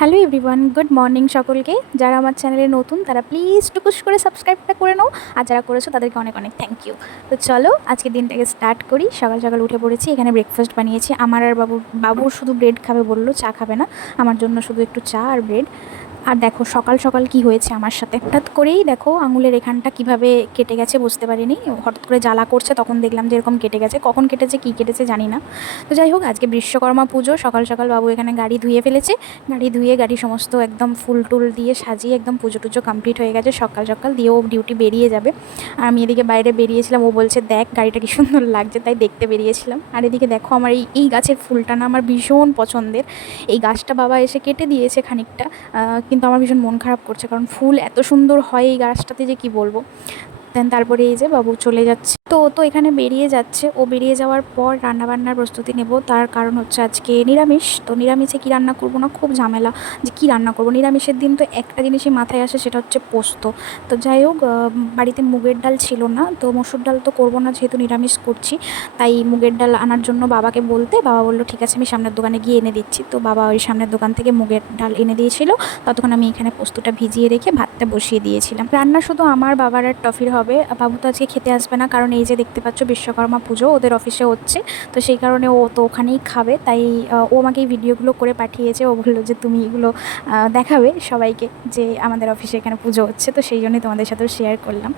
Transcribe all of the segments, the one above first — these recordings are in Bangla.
হ্যালো এভরিওয়ান, গুড মর্নিং সকলকে। যারা আমার চ্যানেলে নতুন, তারা প্লিজ টুকুস করে সাবস্ক্রাইবটা করে নাও। আর যারা করেছ, তাদেরকে অনেক অনেক থ্যাংক ইউ তো চলো, আজকে দিনটাকে স্টার্ট করি। সকাল সকাল উঠে পড়েছি, এখানে ব্রেকফাস্ট বানিয়েছি। আমার আর বাবু বাবু শুধু ব্রেড খাবে বলল, চা খাবে না। আমার জন্য শুধু একটু চা আর ব্রেড আর দেখো, সকাল সকাল কি হয়েছে আমার সাথে? হঠাৎ করেই দেখো, আঙুলের এখানটা কীভাবে কেটে গেছে বুঝতে পারিনি। হঠাৎ করে জ্বালা করছে, তখন দেখলাম যে এরকম কেটে গেছে। কখন কেটেছে, কী কেটেছে জানি না। তো যাই হোক, আজকে বিশ্বকর্মা পুজো। সকাল সকাল বাবু এখানে গাড়ি ধুয়ে ফেলেছে। গাড়ি ধুয়ে গাড়ি সমস্ত একদম ফুল টুল দিয়ে সাজিয়ে একদম পুজো টুজো কমপ্লিট হয়ে গেছে। সকাল সকাল দিয়ে ও ডিউটি বেরিয়ে যাবে। আর আমি এদিকে বাইরে বেরিয়েছিলাম, ও বলছে, দেখ, গাড়িটা কি সুন্দর লাগছে। তাই দেখতে বেরিয়েছিলাম। আর এদিকে দেখো, আমার এই এই গাছের ফুলটা না আমার ভীষণ পছন্দের। এই গাছটা বাবা এসে কেটে দিয়েছে খানিকটা। কিন্তু আমার ভীষণ মন খারাপ করছে। কারণ ফুল এত সুন্দর হয় এই গাছটাতে যে কি বলব? দেন তারপরে এই যে বাবু চলে যাচ্ছে। তো ও তো এখানে বেরিয়ে যাচ্ছে। ও বেরিয়ে যাওয়ার পর রান্নাবান্নার প্রস্তুতি নেব। তার কারণ হচ্ছে আজকে নিরামিষ। তো নিরামিষে কী রান্না করব না? খুব ঝামেলা যে কী রান্না করব। নিরামিষের দিন তো একটা জিনিসই মাথায় আসে, সেটা হচ্ছে পোস্ত। তো যাই হোক বাড়িতে মুগের ডাল ছিল না। তো মসুর ডাল তো করব না, যেহেতু নিরামিষ করছি। তাই মুগের ডাল আনার জন্য বাবাকে বলতে, বাবা বলল, ঠিক আছে, আমি সামনের দোকানে গিয়ে এনে দিচ্ছি। তো বাবা ওই সামনের দোকান থেকে মুগের ডাল এনে দিয়েছিল। ততক্ষণ আমি এখানে পোস্তটা ভিজিয়ে রেখে ভাতটা বসিয়ে দিয়েছিলাম। রান্না শুধু আমার বাবার আর টফির হবে। বাবু তো আজকে খেতে আসবে না, কারণ এই যে দেখতে পাচ্ছ বিশ্বকর্মা পুজো, ওদের অফিসে হচ্ছে। তো সেই কারণে ও তো ওখানেই খাবে। তাই ও আমাকে এই ভিডিওগুলো করে পাঠিয়েছে। ও বলল যে, তুমি এগুলো দেখাবে সবাইকে যে আমাদের অফিসে এখানে পুজো হচ্ছে। তো সেই জন্যই তোমাদের সাথেও শেয়ার করলাম।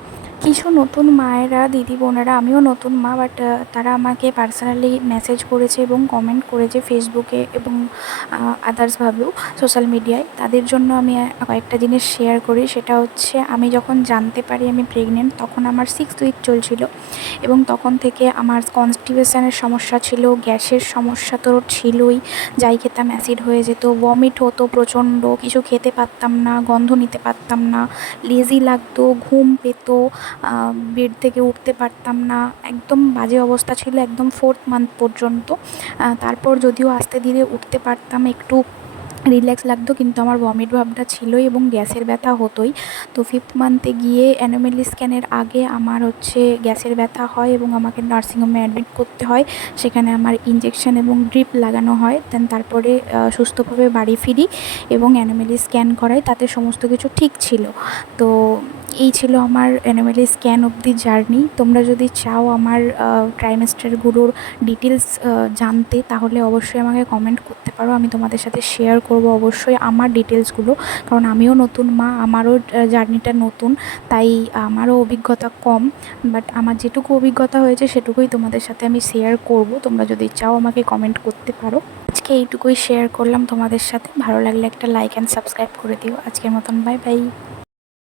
কিছু নতুন মায়েরা, দিদি বোনেরা, আমিও নতুন মা বাট তারা আমাকে পার্সোনালি মেসেজ করেছে এবং কমেন্ট করেছে ফেসবুকে এবং আদার্সভাবেও সোশ্যাল মিডিয়ায় তাদের জন্য আমি কয়েকটা জিনিস শেয়ার করি। সেটা হচ্ছে, আমি যখন জানতে পারি আমি প্রেগনেন্ট তখন আমার সিক্স উইক চলছিল। এবং তখন থেকে আমার কনস্টিপেশনের সমস্যা ছিল, গ্যাসের সমস্যা তো ছিলই, যাই খেতাম অ্যাসিড হয়ে যেত ভমিট হতো প্রচণ্ড, কিছু খেতে পারতাম না, গন্ধ নিতে পারতাম না লেজি লাগতো, ঘুম পেত বেড থেকে উঠতে পারতাম না, একদম বাজে অবস্থা ছিল, একদম ফোর্থ মান্থ পর্যন্ত। তারপর যদিও আস্তে ধীরে উঠতে পারতাম, একটু রিল্যাক্স লাগতো, কিন্তু আমার ভমিট ভাবটা ছিলই এবং গ্যাসের ব্যথা হতোই। তো ফিফথ মান্থে গিয়ে অ্যানোমেলি স্ক্যানের আগে আমার হচ্ছে গ্যাসের ব্যথা হয় এবং আমাকে নার্সিংহোমে অ্যাডমিট করতে হয়। সেখানে আমার ইঞ্জেকশন এবং ড্রিপ লাগানো হয় দেন তারপরে সুস্থভাবে বাড়ি ফিরি এবং অ্যানোমেলি স্ক্যান করাই, তাতে সমস্ত কিছু ঠিক ছিল। তো এই ছিল আমার অ্যানোমেলি স্ক্যান অবধি জার্নি তোমরা যদি চাও আমার ট্রাইমেস্টারগুলোর ডিটেলস জানতে, তাহলে অবশ্যই আমাকে কমেন্ট করতে পারো। আমি তোমাদের সাথে শেয়ার করব অবশ্যই আমার ডিটেলসগুলো কারণ আমিও নতুন মা, আমারও জার্নিটা নতুন, তাই আমারও অভিজ্ঞতা কম। বাট আমার যেটুকু অভিজ্ঞতা হয়েছে, সেটুকুই তোমাদের সাথে আমি শেয়ার করব। তোমরা যদি চাও আমাকে কমেন্ট করতে পারো। আজকে এইটুকুই শেয়ার করলাম তোমাদের সাথে। ভালো লাগলে একটা লাইক অ্যান্ড সাবস্ক্রাইব করে দিও। আজকের মতন বাই বাই